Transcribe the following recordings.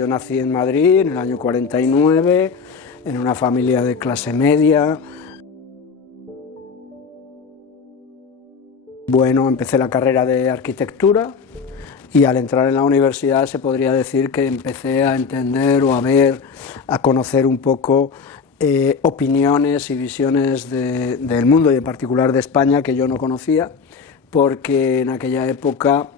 Yo nací en Madrid en el año 49, en una familia de clase media. Bueno, empecé la carrera de arquitectura y al entrar en la universidad se podría decir que empecé a entender o a ver, a conocer un poco opiniones y visiones del mundo y en particular de España que yo no conocía, porque en aquella época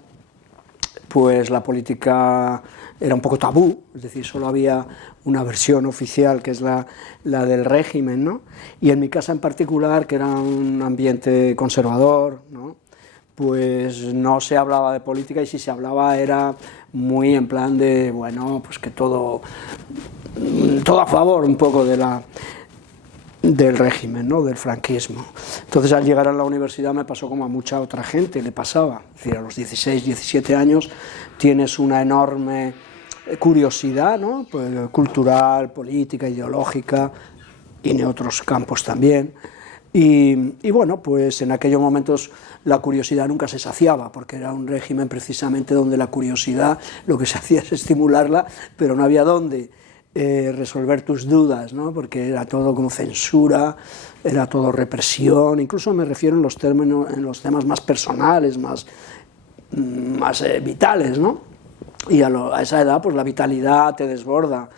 pues la política era un poco tabú, es decir, solo había una versión oficial que es la del régimen, ¿no? Y en mi casa en particular, que era un ambiente conservador, ¿no?, pues no se hablaba de política y si se hablaba era muy en plan de, bueno, pues que todo a favor un poco del régimen, ¿no?, del franquismo. Entonces al llegar a la universidad me pasó como a mucha otra gente le pasaba, es decir, a los 16, 17 años tienes una enorme curiosidad, ¿no?, pues, cultural, política, ideológica y en otros campos también. Y bueno, pues en aquellos momentos la curiosidad nunca se saciaba, porque era un régimen precisamente donde la curiosidad lo que se hacía es estimularla, pero no había dónde resolver tus dudas, ¿no?, porque era todo como censura, era todo represión, incluso me refiero en los temas más personales, más vitales, ¿no? Y a esa edad pues la vitalidad te desborda,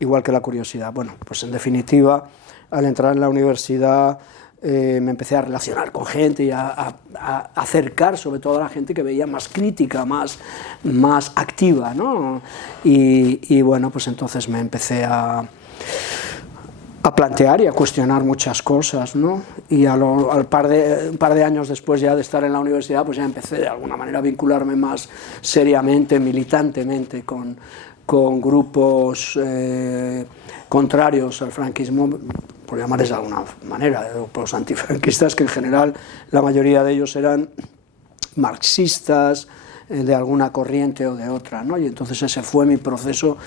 igual que la curiosidad. Bueno, pues en definitiva, al entrar en la universidad me empecé a relacionar con gente y a acercar sobre todo a la gente que veía más crítica, más activa, ¿no? Y bueno, pues entonces me empecé a plantear y a cuestionar muchas cosas, ¿no? Y un par de años después ya de estar en la universidad, pues ya empecé de alguna manera a vincularme más seriamente, militantemente con grupos contrarios al franquismo, por llamarles de alguna manera, los antifranquistas, que en general la mayoría de ellos eran marxistas, de alguna corriente o de otra, ¿no? Y entonces ese fue mi proceso,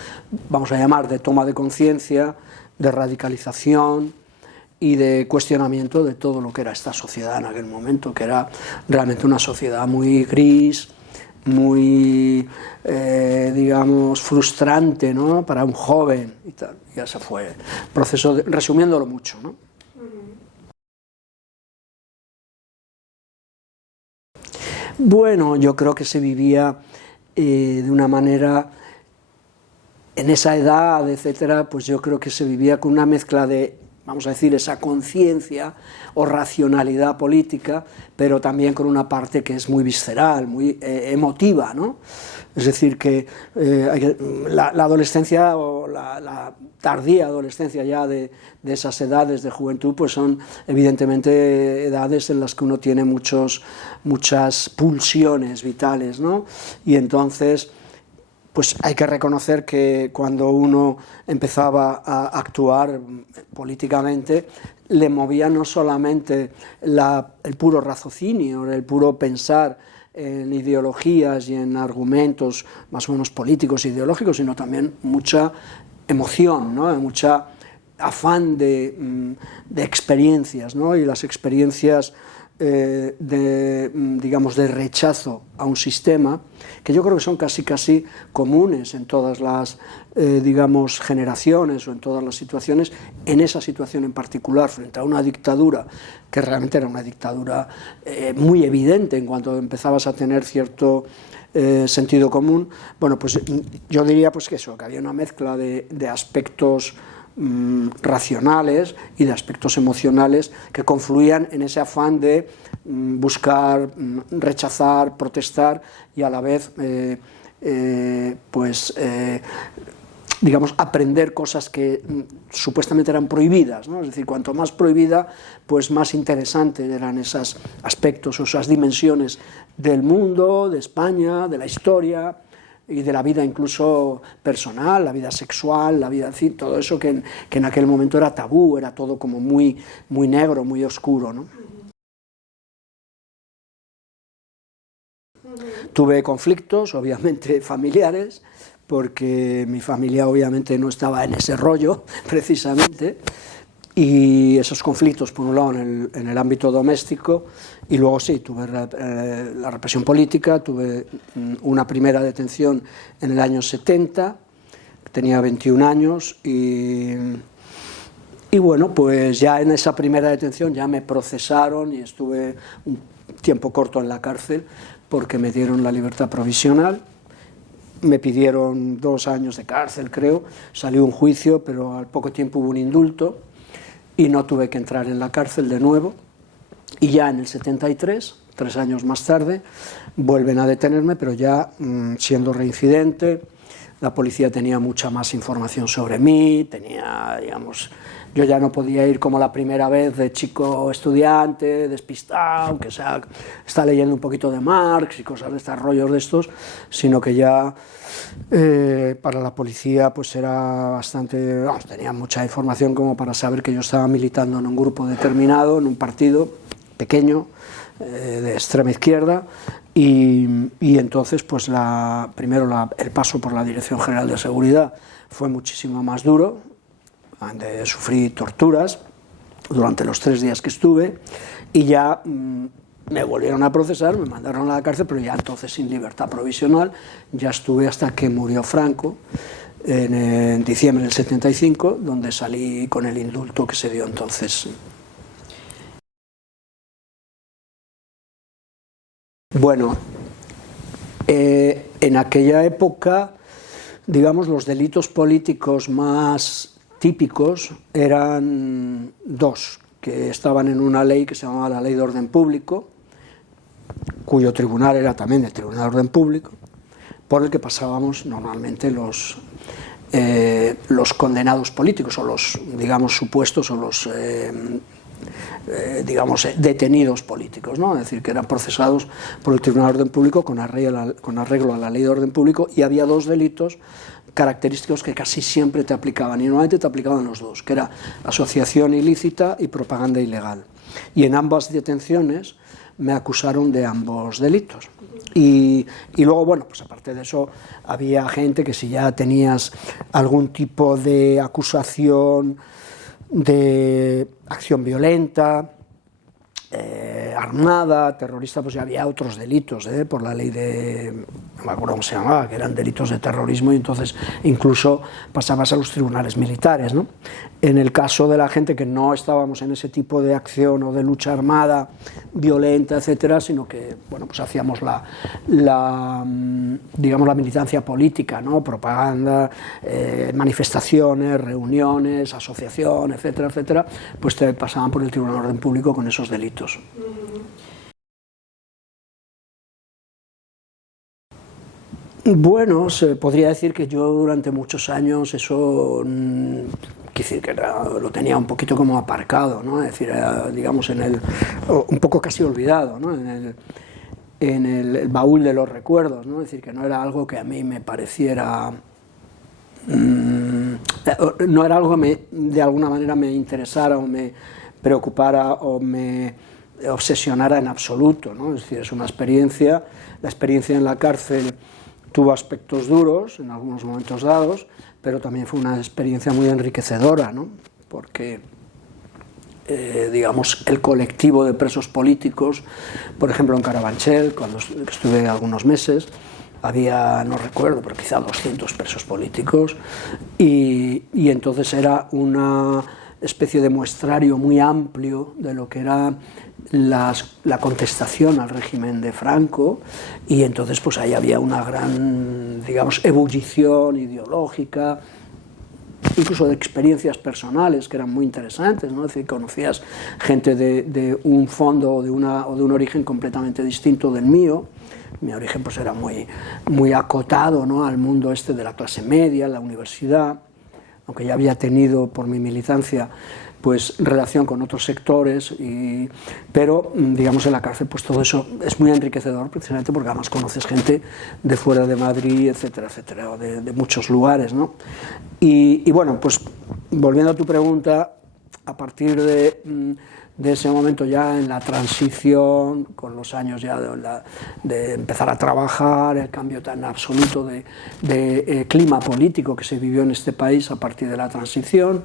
vamos a llamar, de toma de conciencia, de radicalización y de cuestionamiento de todo lo que era esta sociedad en aquel momento, que era realmente una sociedad muy gris, muy, digamos, frustrante, ¿no?, para un joven y tal. Y ese fue el proceso, resumiéndolo mucho, ¿no? Bueno, yo creo que se vivía de una manera, en esa edad, etcétera, pues yo creo que se vivía con una mezcla de, vamos a decir, esa conciencia o racionalidad política, pero también con una parte que es muy visceral, muy emotiva, ¿no? Es decir, que la adolescencia o la tardía adolescencia ya de esas edades de juventud, pues son evidentemente edades en las que uno tiene muchas pulsiones vitales, ¿no? Y entonces pues hay que reconocer que cuando uno empezaba a actuar políticamente, le movía no solamente el puro raciocinio, el puro pensar en ideologías y en argumentos más o menos políticos e ideológicos, sino también mucha emoción, ¿no?, mucha afán de experiencias, ¿no?, y las experiencias digamos, de rechazo a un sistema, que yo creo que son casi comunes en todas las, digamos, generaciones o en todas las situaciones, en esa situación en particular, frente a una dictadura, que realmente era una dictadura muy evidente en cuanto empezabas a tener cierto sentido común. Bueno, pues yo diría pues que eso, que había una mezcla de aspectos racionales y de aspectos emocionales que confluían en ese afán de buscar, rechazar, protestar y a la vez digamos, aprender cosas que supuestamente eran prohibidas, ¿no? Es decir, cuanto más prohibida, pues más interesantes eran esos aspectos o esas dimensiones del mundo, de España, de la historia y de la vida incluso personal, la vida sexual, la vida, en fin, todo eso que en aquel momento era tabú, era todo como muy negro, muy oscuro, ¿no? Tuve conflictos, obviamente, familiares, porque mi familia obviamente no estaba en ese rollo, precisamente, y esos conflictos, por un lado, en el ámbito doméstico, y luego sí, tuve la represión política, tuve una primera detención en el año 70, tenía 21 años y bueno, pues ya en esa primera detención ya me procesaron y estuve un tiempo corto en la cárcel porque me dieron la libertad provisional. Me pidieron 2 años de cárcel, creo, salió un juicio, pero al poco tiempo hubo un indulto y no tuve que entrar en la cárcel de nuevo. Y ya en el 73, 3 años más tarde, vuelven a detenerme, pero ya siendo reincidente. La policía tenía mucha más información sobre mí, digamos, yo ya no podía ir como la primera vez de chico estudiante, despistado, aunque sea, está leyendo un poquito de Marx y cosas de estos rollos de estos, sino que ya para la policía pues era bastante, vamos, tenía mucha información como para saber que yo estaba militando en un grupo determinado, en un partido pequeño, de extrema izquierda, y entonces pues primero el paso por la Dirección General de Seguridad fue muchísimo más duro, sufrí torturas durante los 3 días que estuve y ya me volvieron a procesar, me mandaron a la cárcel, pero ya entonces sin libertad provisional, ya estuve hasta que murió Franco en diciembre del 75, donde salí con el indulto que se dio entonces. Bueno, en aquella época, digamos, los delitos políticos más típicos eran 2, que estaban en una ley que se llamaba la Ley de Orden Público, cuyo tribunal era también el Tribunal de Orden Público, por el que pasábamos normalmente los condenados políticos, o los, digamos, supuestos, o los digamos, detenidos políticos, ¿no? Es decir, que eran procesados por el Tribunal de Orden Público con arreglo a la Ley de Orden Público, y había 2 delitos característicos que casi siempre te aplicaban, y normalmente te aplicaban los 2, que era asociación ilícita y propaganda ilegal. Y en ambas detenciones me acusaron de ambos delitos. Y luego, bueno, pues aparte de eso, había gente que si ya tenías algún tipo de acusación de acción violenta, armada, terrorista, pues ya había otros delitos, por la ley de, no me acuerdo cómo se llamaba, que eran delitos de terrorismo, y entonces incluso pasabas a los tribunales militares, ¿no? En el caso de la gente que no estábamos en ese tipo de acción o de lucha armada, violenta, etcétera, sino que, bueno, pues hacíamos digamos, la militancia política, ¿no? Propaganda, manifestaciones, reuniones, asociación, etcétera, etcétera, pues te pasaban por el Tribunal de Orden Público con esos delitos. Bueno, se podría decir que yo durante muchos años eso, decir, que lo tenía un poquito como aparcado, ¿no? Es decir, digamos, un poco casi olvidado, ¿no? En el baúl de los recuerdos, ¿no? Es decir, que no era algo que a mí me pareciera, no era algo que de alguna manera me interesara o me preocupara o me obsesionara en absoluto, ¿no? Es decir, es una experiencia, la experiencia en la cárcel tuvo aspectos duros en algunos momentos dados, pero también fue una experiencia muy enriquecedora, ¿no? Porque, digamos, el colectivo de presos políticos, por ejemplo en Carabanchel, cuando estuve algunos meses, había, no recuerdo, pero quizá 200 presos políticos, y entonces era una especie de muestrario muy amplio de lo que era la contestación al régimen de Franco, y entonces pues ahí había una gran, digamos, ebullición ideológica, incluso de experiencias personales que eran muy interesantes, ¿no? Es decir, conocías gente de un fondo o de un origen completamente distinto del mío. Mi origen pues era muy acotado, ¿no? Al mundo este de la clase media, la universidad, aunque ya había tenido por mi militancia pues relación con otros sectores, pero digamos en la cárcel pues todo eso es muy enriquecedor, precisamente porque además conoces gente de fuera de Madrid, etcétera, etcétera, o de muchos lugares, ¿no? Y bueno, pues volviendo a tu pregunta, a partir de ese momento, ya en la transición, con los años ya de empezar a trabajar, el cambio tan absoluto de clima político que se vivió en este país a partir de la transición,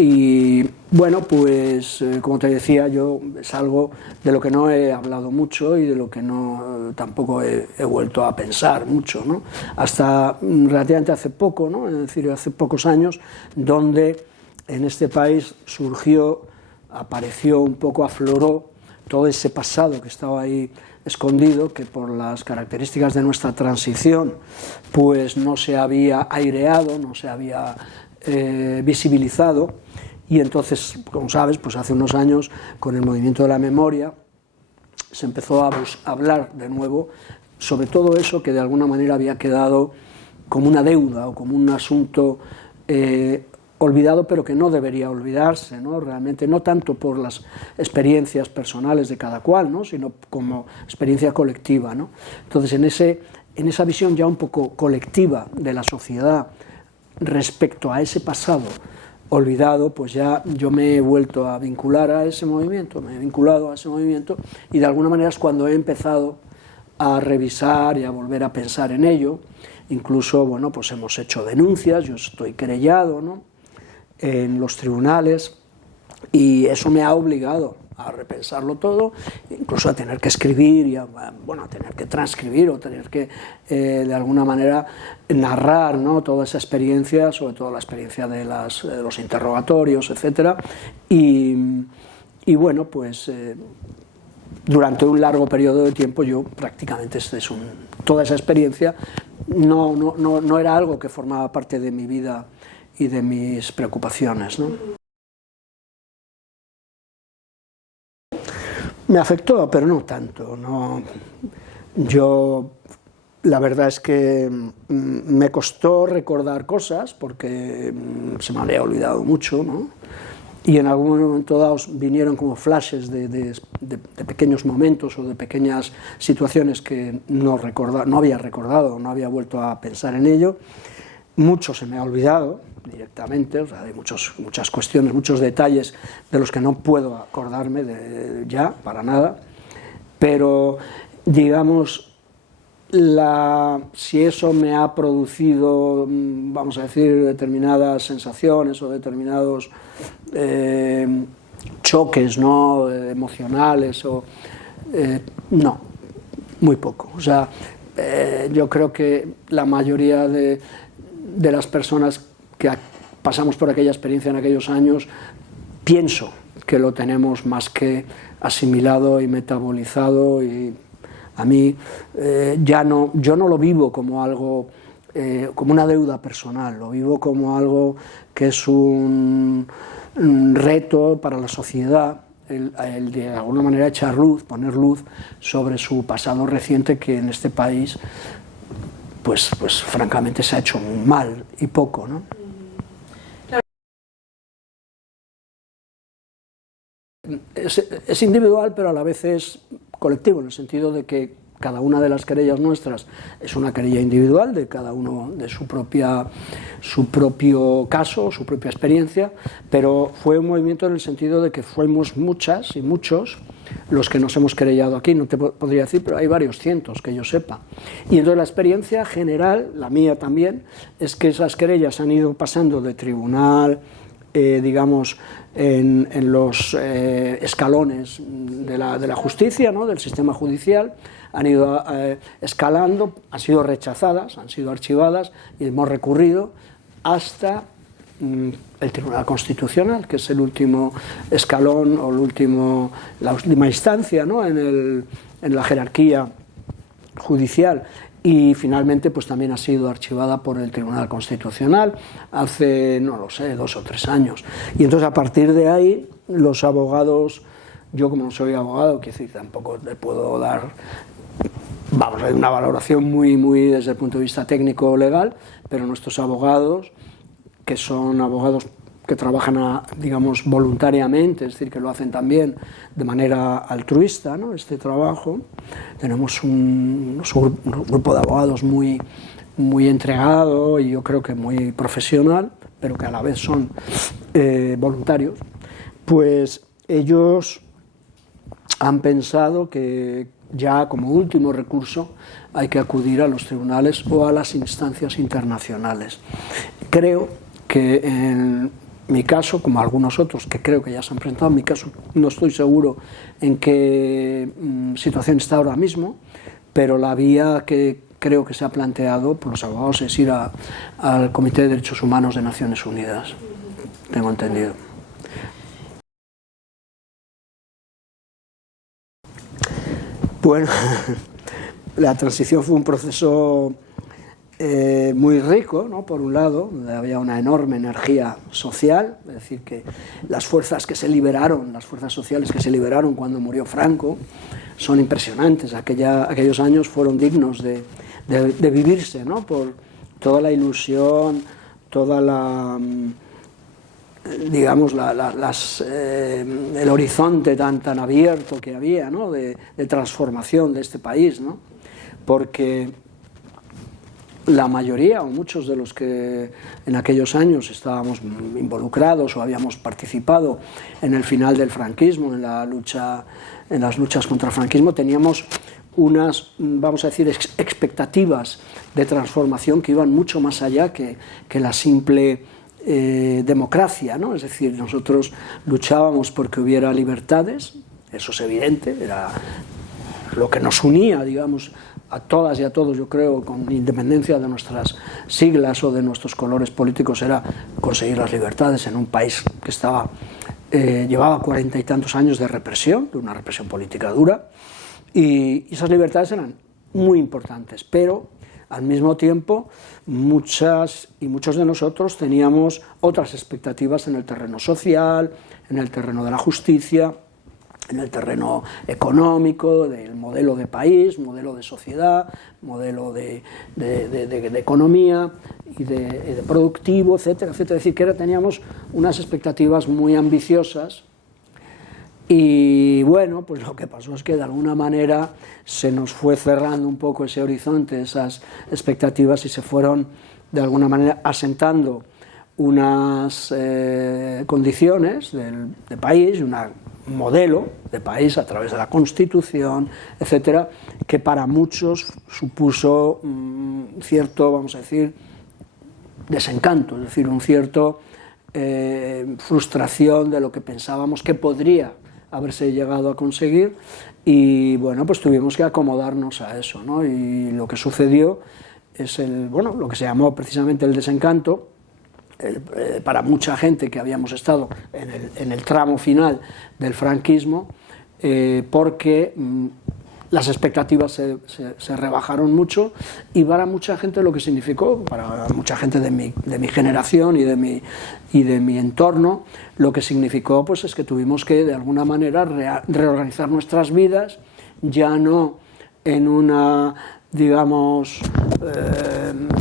Y bueno, pues como te decía, yo es algo de lo que no he hablado mucho y de lo que no tampoco he vuelto a pensar mucho, ¿no? Hasta relativamente hace poco, ¿no? Es decir, hace pocos años, donde en este país surgió, apareció un poco, afloró todo ese pasado que estaba ahí escondido, que por las características de nuestra transición pues no se había aireado, no se había visibilizado. Y entonces, como sabes, pues hace unos años, con el movimiento de la memoria, se empezó a hablar de nuevo sobre todo eso que de alguna manera había quedado como una deuda o como un asunto olvidado, pero que no debería olvidarse, ¿no? Realmente, no tanto por las experiencias personales de cada cual, ¿no? Sino como experiencia colectiva, ¿no? Entonces, en esa visión ya un poco colectiva de la sociedad respecto a ese pasado olvidado, pues ya yo me he vuelto a vincular a ese movimiento, me he vinculado a ese movimiento, y de alguna manera es cuando he empezado a revisar y a volver a pensar en ello. Incluso, bueno, pues hemos hecho denuncias, yo estoy querellado, ¿no?, en los tribunales, y eso me ha obligado a repensarlo todo, incluso a tener que escribir y a tener que transcribir o tener que de alguna manera narrar, ¿no?, toda esa experiencia, sobre todo la experiencia de los interrogatorios, etcétera, y bueno, pues durante un largo periodo de tiempo yo prácticamente toda esa experiencia no era algo que formaba parte de mi vida y de mis preocupaciones, ¿no? Me afectó, pero no tanto, no. Yo, la verdad es que me costó recordar cosas porque se me había olvidado mucho, ¿no? Y en algún momento dado vinieron como flashes de pequeños momentos o de pequeñas situaciones que no había recordado, no había vuelto a pensar en ello. Mucho se me ha olvidado directamente, o sea, hay muchas cuestiones, muchos detalles de los que no puedo acordarme ya, para nada, pero digamos, si eso me ha producido, vamos a decir, determinadas sensaciones o determinados choques, ¿no?, emocionales, no, muy poco. O sea, yo creo que la mayoría de las personas que pasamos por aquella experiencia en aquellos años, pienso que lo tenemos más que asimilado y metabolizado, y a mí yo no lo vivo como algo, como una deuda personal, lo vivo como algo que es un reto para la sociedad, el de alguna manera echar luz, poner luz sobre su pasado reciente, que en este país pues francamente se ha hecho mal y poco, ¿no? Es individual, pero a la vez es colectivo, en el sentido de que cada una de las querellas nuestras es una querella individual de cada uno, de su propio caso, su propia experiencia, pero fue un movimiento en el sentido de que fuimos muchas y muchos los que nos hemos querellado aquí. No te podría decir, pero hay varios cientos que yo sepa. Y entonces la experiencia general, la mía también, es que esas querellas han ido pasando de tribunal, digamos, en los escalones de la justicia, ¿no?, del sistema judicial, han ido escalando, han sido rechazadas, han sido archivadas, y hemos recurrido hasta el Tribunal Constitucional, que es el último escalón o la última instancia, ¿no?, en la jerarquía judicial. Y finalmente pues también ha sido archivada por el Tribunal Constitucional hace, no lo sé, 2 o 3 años. Y entonces a partir de ahí los abogados, yo como no soy abogado, quiero decir, tampoco le puedo dar, vamos, hay una valoración muy desde el punto de vista técnico legal, pero nuestros abogados, que son abogados que trabajan, digamos, voluntariamente, es decir, que lo hacen también de manera altruista, ¿no?, este trabajo. Tenemos un grupo de abogados muy entregado y yo creo que muy profesional, pero que a la vez son voluntarios. Pues ellos han pensado que ya como último recurso hay que acudir a los tribunales o a las instancias internacionales. Creo que mi caso, como algunos otros que creo que ya se han presentado, en mi caso no estoy seguro en qué situación está ahora mismo, pero la vía que creo que se ha planteado por los abogados es ir al Comité de Derechos Humanos de Naciones Unidas, tengo entendido. Bueno, la transición fue un proceso muy rico, ¿no? Por un lado, había una enorme energía social, es decir, que las fuerzas que se liberaron, las fuerzas sociales que se liberaron cuando murió Franco, son impresionantes. Aquellos años fueron dignos de vivirse, ¿no? Por toda la ilusión, toda la, digamos, el horizonte tan abierto que había, ¿no? de transformación de este país, ¿no? Porque la mayoría o muchos de los que en aquellos años estábamos involucrados o habíamos participado en el final del franquismo, en las luchas contra el franquismo, teníamos unas, vamos a decir, expectativas de transformación que iban mucho más allá que la simple democracia, ¿no? Es decir, nosotros luchábamos porque hubiera libertades, eso es evidente, era lo que nos unía, digamos, a todas y a todos, yo creo, con independencia de nuestras siglas o de nuestros colores políticos, era conseguir las libertades en un país que llevaba 40 y tantos años de represión, de una represión política dura, y esas libertades eran muy importantes, pero al mismo tiempo muchas y muchos de nosotros teníamos otras expectativas en el terreno social, en el terreno de la justicia, en el terreno económico, del modelo de país, modelo de sociedad, modelo de economía y de productivo, etcétera, etcétera. Es decir, que teníamos unas expectativas muy ambiciosas y bueno, pues lo que pasó es que de alguna manera se nos fue cerrando un poco ese horizonte, esas expectativas, y se fueron de alguna manera asentando unas condiciones de país, un modelo de país a través de la Constitución, etcétera, que para muchos supuso cierto, vamos a decir, desencanto, es decir, un cierto frustración de lo que pensábamos que podría haberse llegado a conseguir, y bueno, pues tuvimos que acomodarnos a eso, ¿no? Y lo que sucedió es lo que se llamó precisamente el desencanto. Para mucha gente que habíamos estado en el tramo final del franquismo, porque las expectativas se rebajaron mucho, y para mucha gente lo que significó, para mucha gente de mi generación y de mi entorno, lo que significó pues es que tuvimos que de alguna manera reorganizar nuestras vidas, ya no en una, digamos,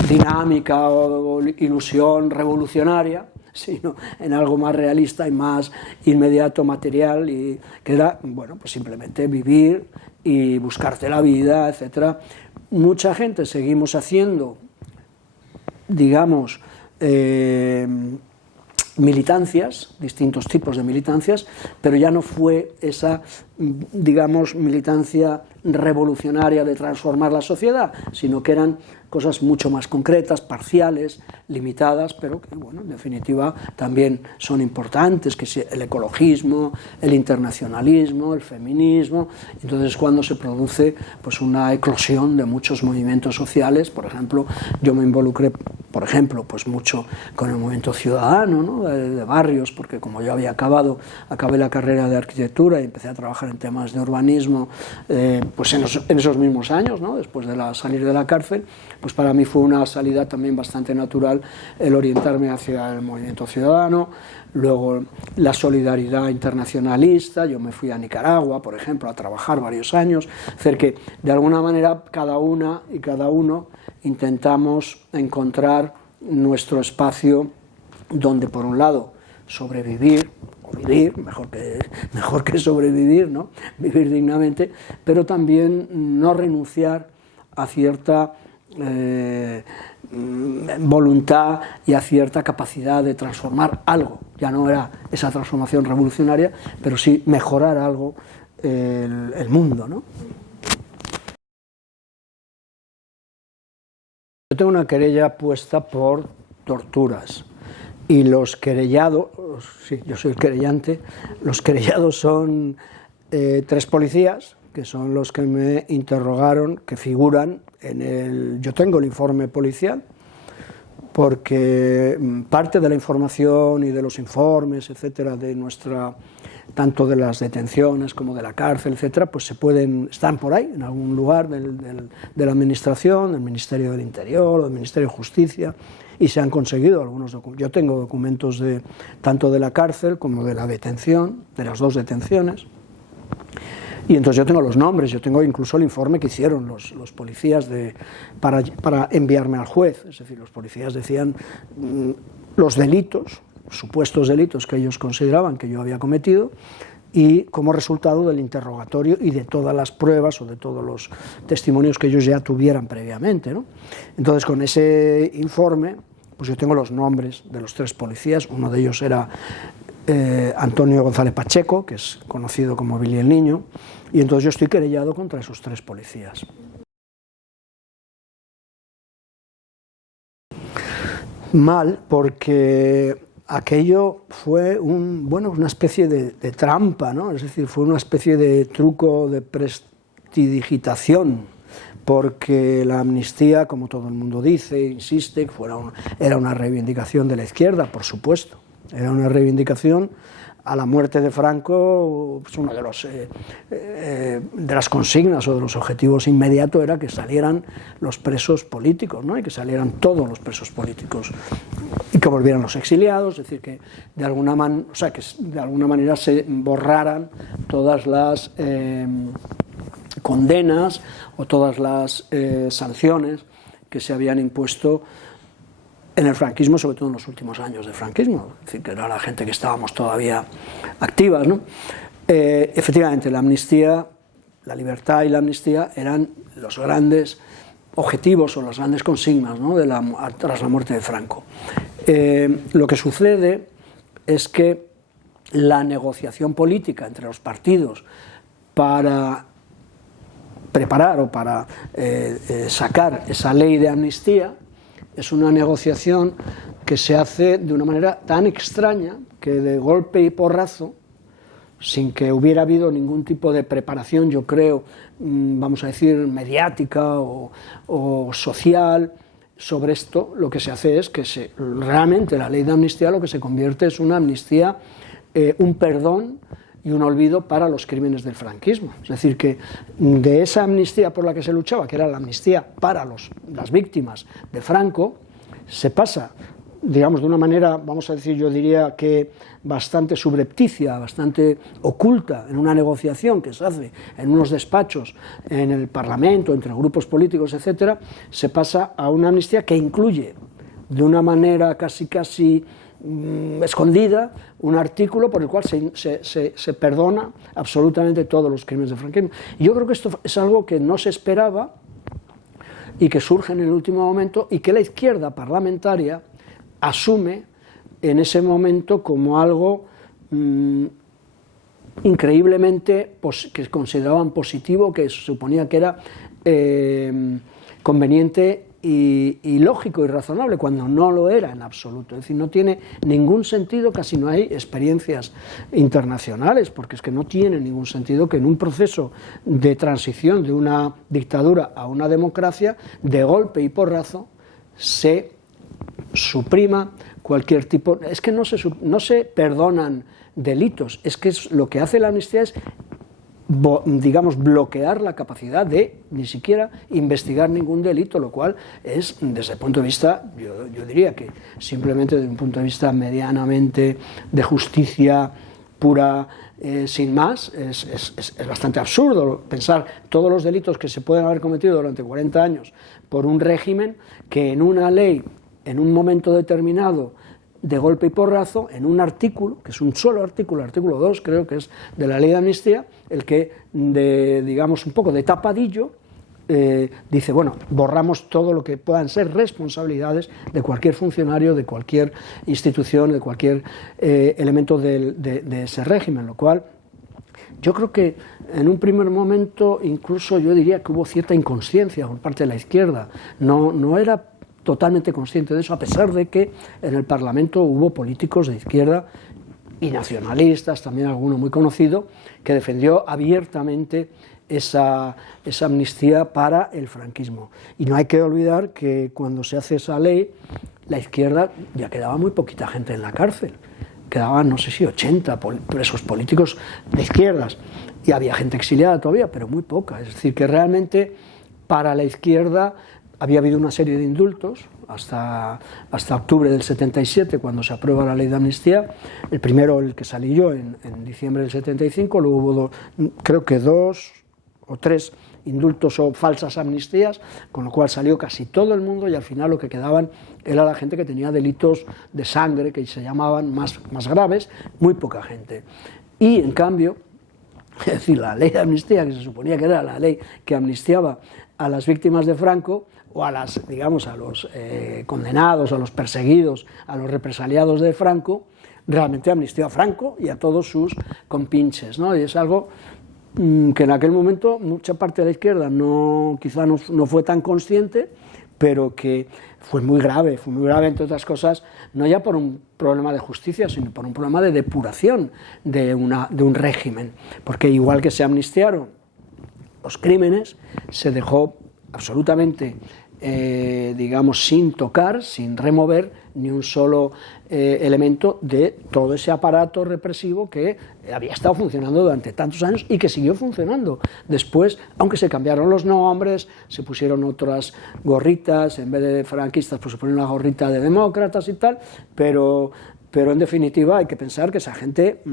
dinámica o ilusión revolucionaria, sino en algo más realista y más inmediato, material, y que era, bueno, pues simplemente vivir y buscarte la vida, etcétera. Mucha gente seguimos haciendo, digamos, militancias, distintos tipos de militancias, pero ya no fue esa, digamos, militancia revolucionaria de transformar la sociedad, sino que eran cosas mucho más concretas, parciales, limitadas, pero que, bueno, en definitiva también son importantes, que es el ecologismo, el internacionalismo, el feminismo. Entonces, cuando se produce pues una eclosión de muchos movimientos sociales, por ejemplo, yo me involucré, por ejemplo, pues mucho con el movimiento ciudadano, ¿no? de barrios, porque como yo acabé la carrera de arquitectura y empecé a trabajar en temas de urbanismo, pues en esos mismos años, ¿no? Después de salir de la cárcel, pues para mí fue una salida también bastante natural el orientarme hacia el movimiento ciudadano. Luego la solidaridad internacionalista, yo me fui a Nicaragua, por ejemplo, a trabajar varios años, es decir, que de alguna manera cada una y cada uno intentamos encontrar nuestro espacio donde, por un lado, sobrevivir, o vivir, mejor que sobrevivir, ¿no? Vivir dignamente, pero también no renunciar a cierta voluntad y a cierta capacidad de transformar algo. Ya no era esa transformación revolucionaria, pero sí mejorar algo el mundo, ¿no? Yo tengo una querella puesta por torturas, y los querellados, sí, yo soy el querellante, los querellados son 3 policías, que son los que me interrogaron, que figuran en el... Yo tengo el informe policial, porque parte de la información y de los informes, etcétera, de nuestra, tanto de las detenciones como de la cárcel, etcétera, pues están por ahí, en algún lugar de la administración, del Ministerio del Interior o del Ministerio de Justicia, y se han conseguido algunos documentos. Yo tengo documentos tanto de la cárcel como de la detención, de las 2 detenciones, y entonces yo tengo los nombres, yo tengo incluso el informe que hicieron los policías para enviarme al juez. Es decir, los policías decían los delitos, supuestos delitos que ellos consideraban que yo había cometido, y como resultado del interrogatorio y de todas las pruebas o de todos los testimonios que ellos ya tuvieran previamente, ¿no? Entonces, con ese informe, pues yo tengo los nombres de los 3 policías. Uno de ellos era Antonio González Pacheco, que es conocido como Billy el Niño, y entonces yo estoy querellado contra esos 3 policías. Mal, porque aquello fue una especie de trampa, ¿no? Es decir, fue una especie de truco de prestidigitación, porque la amnistía, como todo el mundo dice, insiste, era una reivindicación de la izquierda, por supuesto. Era una reivindicación a la muerte de Franco. Pues uno de las consignas o de los objetivos inmediatos era que salieran los presos políticos, ¿no? Y que salieran todos los presos políticos y que volvieran los exiliados, es decir, que de alguna manera se borraran todas las condenas o todas las sanciones que se habían impuesto en el franquismo, sobre todo en los últimos años del franquismo, es decir, que era la gente que estábamos todavía activas, ¿no? Efectivamente, la amnistía, la libertad y la amnistía eran los grandes objetivos o las grandes consignas, ¿no? Tras la muerte de Franco. Lo que sucede es que la negociación política entre los partidos para preparar o para sacar esa ley de amnistía es una negociación que se hace de una manera tan extraña que de golpe y porrazo, sin que hubiera habido ningún tipo de preparación, yo creo, vamos a decir, mediática o social sobre esto, lo que se hace es que realmente la ley de amnistía lo que se convierte es una amnistía, un perdón y un olvido para los crímenes del franquismo. Es decir, que de esa amnistía por la que se luchaba, que era la amnistía para las víctimas de Franco, se pasa, digamos, de una manera, vamos a decir, yo diría que bastante subrepticia, bastante oculta, en una negociación que se hace en unos despachos en el Parlamento, entre grupos políticos, etcétera, se pasa a una amnistía que incluye de una manera casi escondida un artículo por el cual se perdona absolutamente todos los crímenes de franquismo. Y yo creo que esto es algo que no se esperaba y que surge en el último momento y que la izquierda parlamentaria asume en ese momento como algo increíblemente que consideraban positivo, que se suponía que era conveniente y lógico y razonable, cuando no lo era en absoluto. Es decir, no tiene ningún sentido, casi no hay experiencias internacionales, porque es que no tiene ningún sentido que en un proceso de transición de una dictadura a una democracia, de golpe y porrazo, se suprima cualquier tipo... Es que no se perdonan delitos, es que lo que hace la amnistía es, digamos, bloquear la capacidad de ni siquiera investigar ningún delito, lo cual es, desde el punto de vista, yo diría que simplemente desde un punto de vista medianamente de justicia pura, sin más, es bastante absurdo pensar todos los delitos que se pueden haber cometido durante 40 años por un régimen que en una ley, en un momento determinado, de golpe y porrazo, en un artículo, que es un solo artículo, el artículo 2 creo que es de la ley de amnistía, el que, digamos, un poco de tapadillo, dice, bueno, borramos todo lo que puedan ser responsabilidades de cualquier funcionario, de cualquier institución, de cualquier elemento de ese régimen, lo cual yo creo que en un primer momento incluso yo diría que hubo cierta inconsciencia por parte de la izquierda, no era totalmente consciente de eso, a pesar de que en el Parlamento hubo políticos de izquierda y nacionalistas, también alguno muy conocido, que defendió abiertamente esa amnistía para el franquismo. Y no hay que olvidar que cuando se hace esa ley, la izquierda ya quedaba muy poquita gente en la cárcel. Quedaban, no sé si 80 presos políticos de izquierdas, y había gente exiliada todavía, pero muy poca. Es decir, que realmente para la izquierda había habido una serie de indultos hasta octubre del 77, cuando se aprueba la ley de amnistía. El primero, el que salí yo, en diciembre del 75, luego hubo creo que 2 o 3 indultos o falsas amnistías, con lo cual salió casi todo el mundo, y al final lo que quedaban era la gente que tenía delitos de sangre, que se llamaban más graves, muy poca gente. Y en cambio, es decir, la ley de amnistía, que se suponía que era la ley que amnistiaba a las víctimas de Franco, o a los condenados, a los perseguidos, a los represaliados de Franco, realmente amnistió a Franco y a todos sus compinches, ¿no? Y es algo que en aquel momento mucha parte de la izquierda quizá no fue tan consciente, pero que fue muy grave, entre otras cosas, no ya por un problema de justicia, sino por un problema de depuración de un régimen, porque igual que se amnistiaron los crímenes, se dejó absolutamente, digamos, sin tocar, sin remover ni un solo elemento de todo ese aparato represivo que había estado funcionando durante tantos años y que siguió funcionando después, aunque se cambiaron los nombres, se pusieron otras gorritas, en vez de franquistas pues se ponen una gorrita de demócratas y tal, pero en definitiva hay que pensar que esa gente,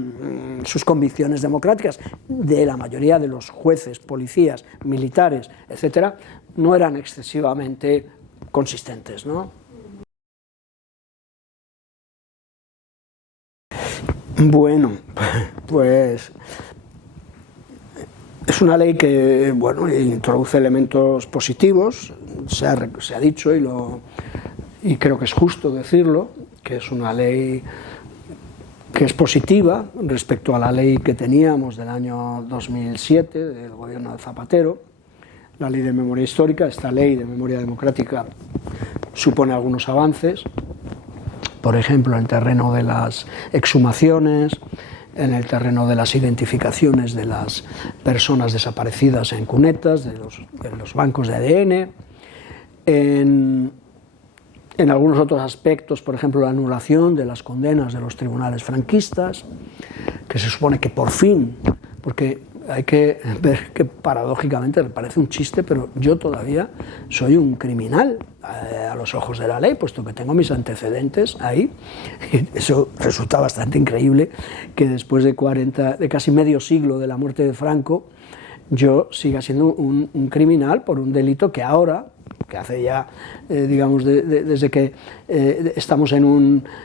sus convicciones democráticas, de la mayoría de los jueces, policías, militares, etcétera, no eran excesivamente consistentes, ¿no? Bueno, pues es una ley que, bueno, introduce elementos positivos, se ha dicho y creo que es justo decirlo, que es una ley que es positiva respecto a la ley que teníamos del año 2007, del gobierno de Zapatero, la ley de memoria histórica. Esta ley de memoria democrática supone algunos avances, por ejemplo, en el terreno de las exhumaciones, en el terreno de las identificaciones de las personas desaparecidas en cunetas, de los bancos de ADN, en algunos otros aspectos, por ejemplo, la anulación de las condenas de los tribunales franquistas, que se supone que por fin, porque hay que ver que paradójicamente parece un chiste, pero yo todavía soy un criminal a los ojos de la ley, puesto que tengo mis antecedentes ahí. Y eso resulta bastante increíble, que después de casi medio siglo de la muerte de Franco, yo siga siendo un criminal por un delito que ahora, que hace ya, digamos, desde que estamos en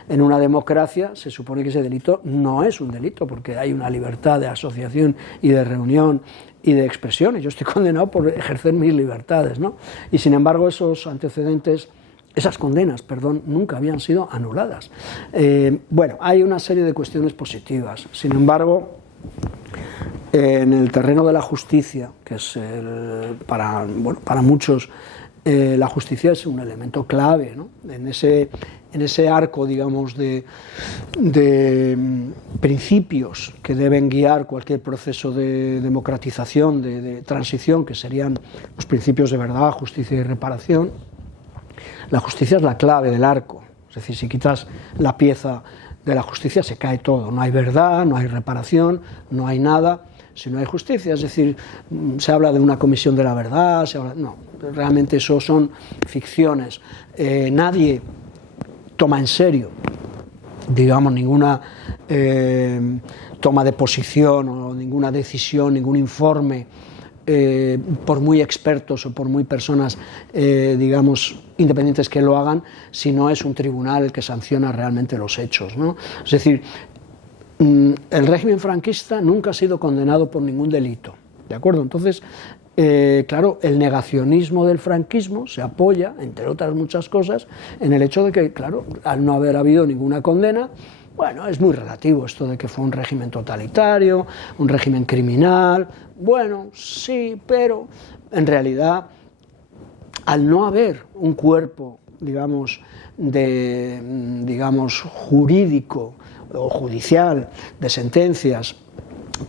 una democracia, se supone que ese delito no es un delito, porque hay una libertad de asociación y de reunión y de expresión, y yo estoy condenado por ejercer mis libertades, ¿no? Y sin embargo esos antecedentes, esas condenas, perdón, nunca habían sido anuladas. Bueno, hay una serie de cuestiones positivas. Sin embargo, en el terreno de la justicia, que es para muchos la justicia es un elemento clave, ¿no? En ese arco, digamos, de principios que deben guiar cualquier proceso de democratización, de transición, que serían los principios de verdad, justicia y reparación. La justicia es la clave del arco, es decir, si quitas la pieza de la justicia se cae todo, no hay verdad, no hay reparación, no hay nada si no hay justicia. Es decir, se habla de una comisión de la verdad, no, realmente eso son ficciones. Nadie toma en serio, digamos, ninguna toma de posición o ninguna decisión, ningún informe, por muy expertos o por muy personas, digamos, independientes que lo hagan, si no es un tribunal el que sanciona realmente los hechos, ¿no? Es decir, el régimen franquista nunca ha sido condenado por ningún delito, ¿de acuerdo? Entonces, claro, el negacionismo del franquismo se apoya, entre otras muchas cosas, en el hecho de que, claro, al no haber habido ninguna condena, bueno, es muy relativo esto de que fue un régimen totalitario, un régimen criminal. Bueno, sí, pero en realidad, al no haber un cuerpo digamos, jurídico o judicial, de sentencias,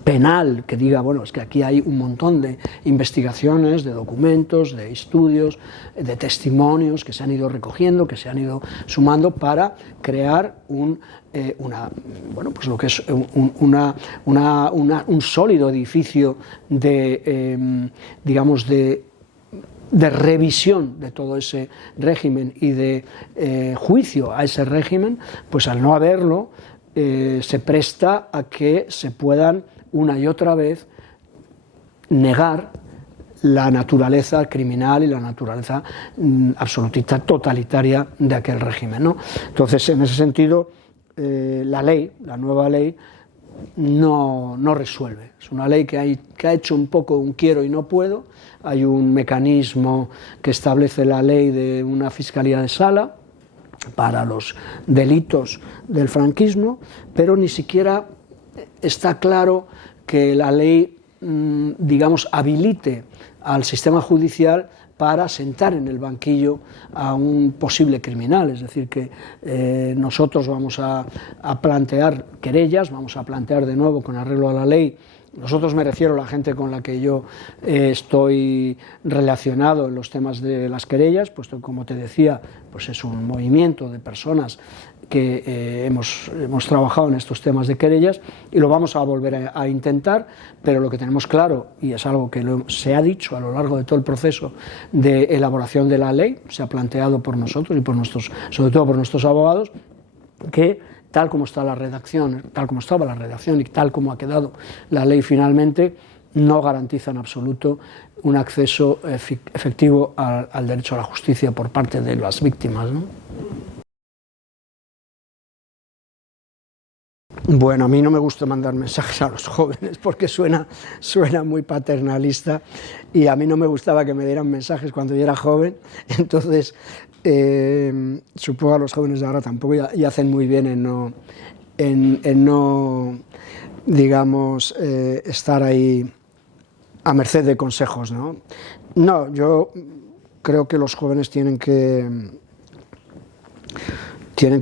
penal, que diga, bueno, es que aquí hay un montón de investigaciones, de documentos, de estudios, de testimonios que se han ido recogiendo, que se han ido sumando para crear un sólido edificio de, digamos, de revisión de todo ese régimen y de juicio a ese régimen, pues al no haberlo, se presta a que se puedan una y otra vez negar la naturaleza criminal y la naturaleza absolutista, totalitaria de aquel régimen, ¿no? Entonces, en ese sentido, la nueva ley, no resuelve. Es una ley que ha hecho un poco un quiero y no puedo. Hay un mecanismo que establece la ley de una fiscalía de sala para los delitos del franquismo, pero ni siquiera está claro que la ley, digamos, habilite al sistema judicial para sentar en el banquillo a un posible criminal. Es decir, que nosotros vamos a plantear querellas, vamos a plantear de nuevo con arreglo a la ley. Nosotros, me refiero a la gente con la que yo estoy relacionado en los temas de las querellas, puesto que, como te decía, pues es un movimiento de personas que hemos trabajado en estos temas de querellas, y lo vamos a volver a intentar, pero lo que tenemos claro, y es algo que se ha dicho a lo largo de todo el proceso de elaboración de la ley, se ha planteado por nosotros y por sobre todo por nuestros abogados, que tal como está la redacción, tal como estaba la redacción y tal como ha quedado la ley finalmente, no garantiza en absoluto un acceso efectivo al derecho a la justicia por parte de las víctimas, ¿no? Bueno, a mí no me gusta mandar mensajes a los jóvenes porque suena muy paternalista, y a mí no me gustaba que me dieran mensajes cuando yo era joven. Entonces, supongo a los jóvenes de ahora tampoco, y hacen muy bien en no digamos, estar ahí a merced de consejos, ¿no? No, yo creo que los jóvenes tienen que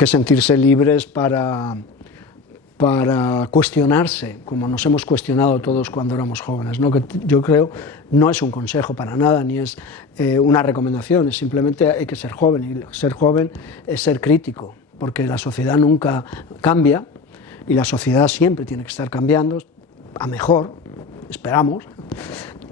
sentirse libres para cuestionarse, como nos hemos cuestionado todos cuando éramos jóvenes, ¿no? Que yo creo no es un consejo para nada, ni es una recomendación, es simplemente hay que ser joven, y ser joven es ser crítico, porque la sociedad nunca cambia, y la sociedad siempre tiene que estar cambiando, a mejor, esperamos,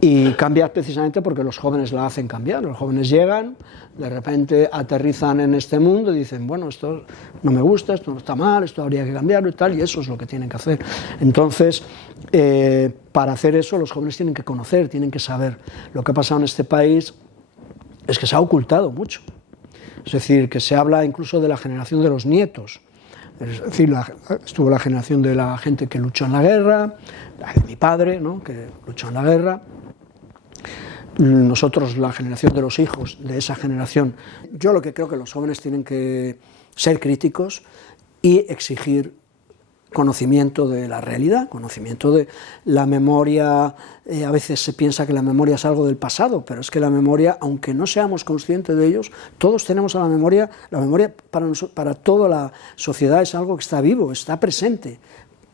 y cambia precisamente porque los jóvenes la hacen cambiar. Los jóvenes llegan, de repente aterrizan en este mundo y dicen, bueno, esto no me gusta, esto no está mal, esto habría que cambiarlo y tal, y eso es lo que tienen que hacer. Entonces, para hacer eso, los jóvenes tienen que conocer, tienen que saber. Lo que ha pasado en este país es que se ha ocultado mucho. Es decir, que se habla incluso de la generación de los nietos. Es decir, estuvo la generación de la gente que luchó en la guerra, la de mi padre, ¿no?, que luchó en la guerra. Nosotros, la generación de los hijos de esa generación. Yo lo que creo que los jóvenes tienen que ser críticos y exigir conocimiento de la realidad, conocimiento de la memoria. A veces se piensa que la memoria es algo del pasado, pero es que la memoria, aunque no seamos conscientes de ellos, todos tenemos a la memoria para toda la sociedad es algo que está vivo, está presente.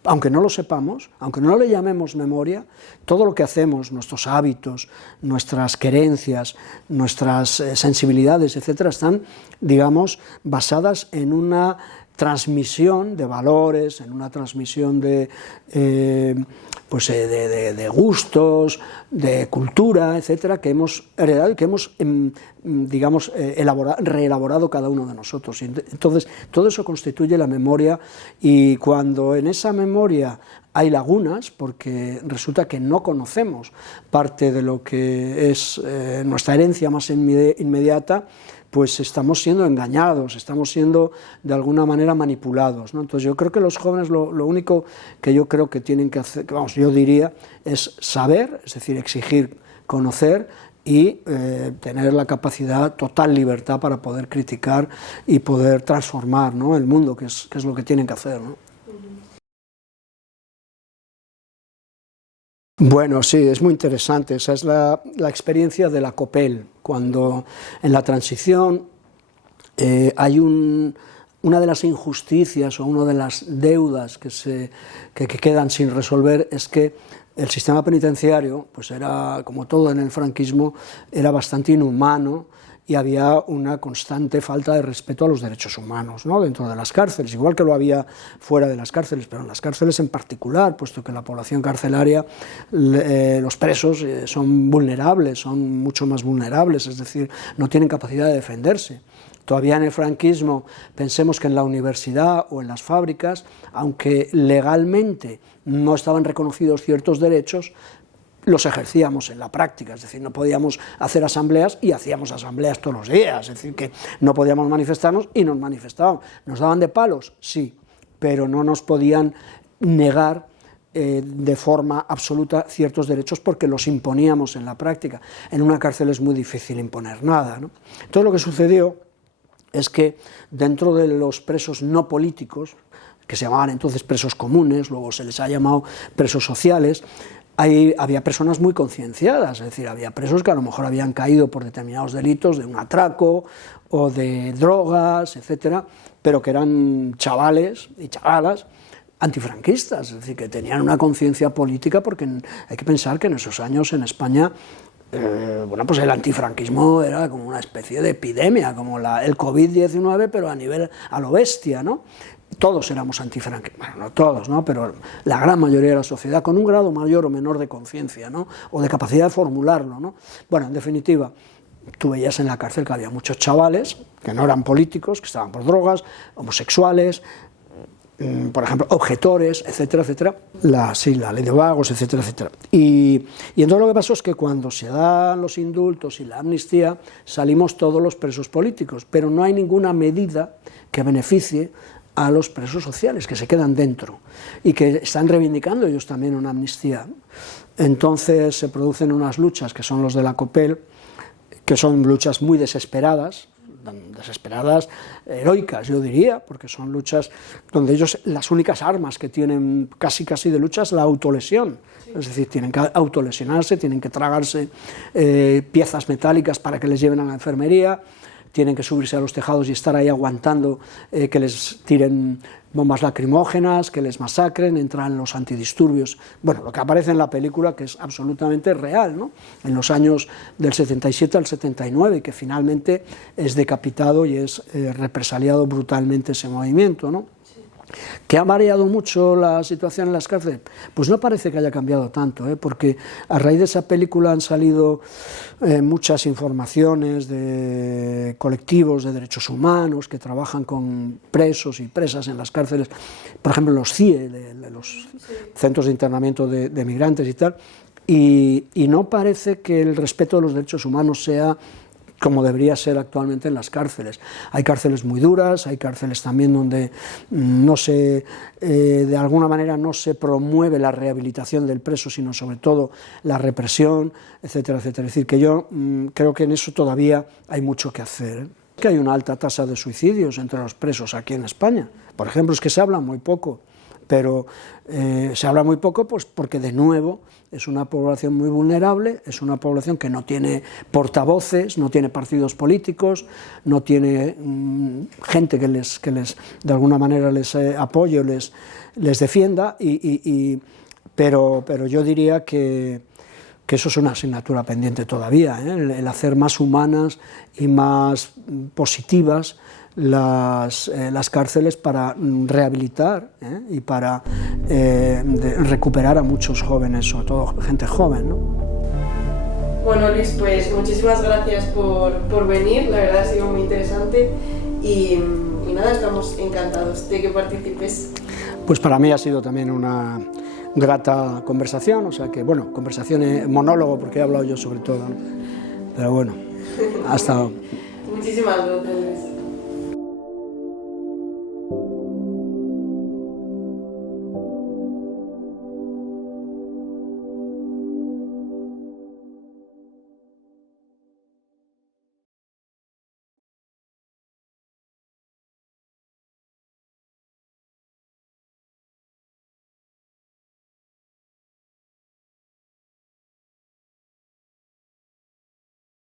Aunque no lo sepamos, aunque no le llamemos memoria, todo lo que hacemos, nuestros hábitos, nuestras querencias, nuestras sensibilidades, etcétera, están, digamos, basadas en una transmisión de valores, en una transmisión de gustos, de cultura, etcétera, que hemos heredado y que hemos, digamos, reelaborado cada uno de nosotros. Entonces, todo eso constituye la memoria, y cuando en esa memoria hay lagunas, porque resulta que no conocemos parte de lo que es nuestra herencia más inmediata, pues estamos siendo engañados, estamos siendo de alguna manera manipulados, ¿no? Entonces yo creo que los jóvenes lo único que yo creo que tienen que hacer, vamos, yo diría, es saber, es decir, exigir conocer y tener la capacidad, total libertad para poder criticar y poder transformar, ¿no?, el mundo, que es lo que tienen que hacer, ¿no? Bueno, sí, es muy interesante. Esa es la experiencia de la COPEL, cuando en la transición Hay una de las injusticias o una de las deudas que quedan sin resolver es que el sistema penitenciario, pues era, como todo en el franquismo, era bastante inhumano y había una constante falta de respeto a los derechos humanos, ¿no?, dentro de las cárceles, igual que lo había fuera de las cárceles, pero en las cárceles en particular, puesto que la población carcelaria, los presos son vulnerables, son mucho más vulnerables, es decir, no tienen capacidad de defenderse. Todavía en el franquismo, pensemos que en la universidad o en las fábricas, aunque legalmente no estaban reconocidos ciertos derechos, los ejercíamos en la práctica, es decir, no podíamos hacer asambleas y hacíamos asambleas todos los días, es decir, que no podíamos manifestarnos y nos manifestábamos. ¿Nos daban de palos? Sí, pero no nos podían negar de forma absoluta ciertos derechos porque los imponíamos en la práctica. En una cárcel es muy difícil imponer nada, ¿no? Todo lo que sucedió es que dentro de los presos no políticos, que se llamaban entonces presos comunes, luego se les ha llamado presos sociales, había personas muy concienciadas, es decir, había presos que a lo mejor habían caído por determinados delitos de un atraco o de drogas, etcétera, pero que eran chavales y chavalas antifranquistas, es decir, que tenían una conciencia política, porque hay que pensar que en esos años en España bueno, pues el antifranquismo era como una especie de epidemia, como el COVID-19, pero a lo bestia, ¿no? Todos éramos antifranquistas, bueno, no todos, ¿no?, pero la gran mayoría de la sociedad, con un grado mayor o menor de conciencia, ¿no?, o de capacidad de formularlo, ¿no? Bueno, en definitiva, tú veías en la cárcel que había muchos chavales que no eran políticos, que estaban por drogas, homosexuales, por ejemplo, objetores, etcétera, etcétera, la ley de vagos, etcétera, etcétera. Y entonces lo que pasó es que cuando se dan los indultos y la amnistía, salimos todos los presos políticos, pero no hay ninguna medida que beneficie a los presos sociales, que se quedan dentro, y que están reivindicando ellos también una amnistía. Entonces se producen unas luchas, que son los de la COPEL, que son luchas muy desesperadas, heroicas, yo diría, porque son luchas donde ellos, las únicas armas que tienen casi de lucha es la autolesión, es decir, tienen que autolesionarse, tienen que tragarse piezas metálicas para que les lleven a la enfermería, tienen que subirse a los tejados y estar ahí aguantando que les tiren bombas lacrimógenas, que les masacren, entran los antidisturbios, bueno, lo que aparece en la película, que es absolutamente real, ¿no?, en los años del 77 al 79, que finalmente es decapitado y es represaliado brutalmente ese movimiento, ¿no? ¿Que ha variado mucho la situación en las cárceles? Pues no parece que haya cambiado tanto, porque a raíz de esa película han salido muchas informaciones de colectivos de derechos humanos que trabajan con presos y presas en las cárceles, por ejemplo los CIE, de los centros de internamiento de migrantes y tal, y no parece que el respeto de los derechos humanos sea como debería ser actualmente en las cárceles. Hay cárceles muy duras, hay cárceles también donde de alguna manera no se promueve la rehabilitación del preso, sino sobre todo la represión, etcétera, etcétera. Es decir, que yo creo que en eso todavía hay mucho que hacer, Que hay una alta tasa de suicidios entre los presos aquí en España. Por ejemplo, es que se habla muy poco, pero se habla muy poco pues porque de nuevo es una población muy vulnerable, es una población que no tiene portavoces, no tiene partidos políticos, no tiene gente que les de alguna manera les apoye, les defienda, pero yo diría que eso es una asignatura pendiente todavía, el hacer más humanas y más positivas las cárceles para rehabilitar y para recuperar a muchos jóvenes, sobre todo gente joven, ¿no? Bueno, Luis, pues muchísimas gracias por venir, la verdad ha sido muy interesante y nada, estamos encantados de que participes. Pues para mí ha sido también una grata conversación, o sea que, bueno, conversación, monólogo, porque he hablado yo sobre todo, ¿no? Pero bueno, hasta... Muchísimas gracias, Luis.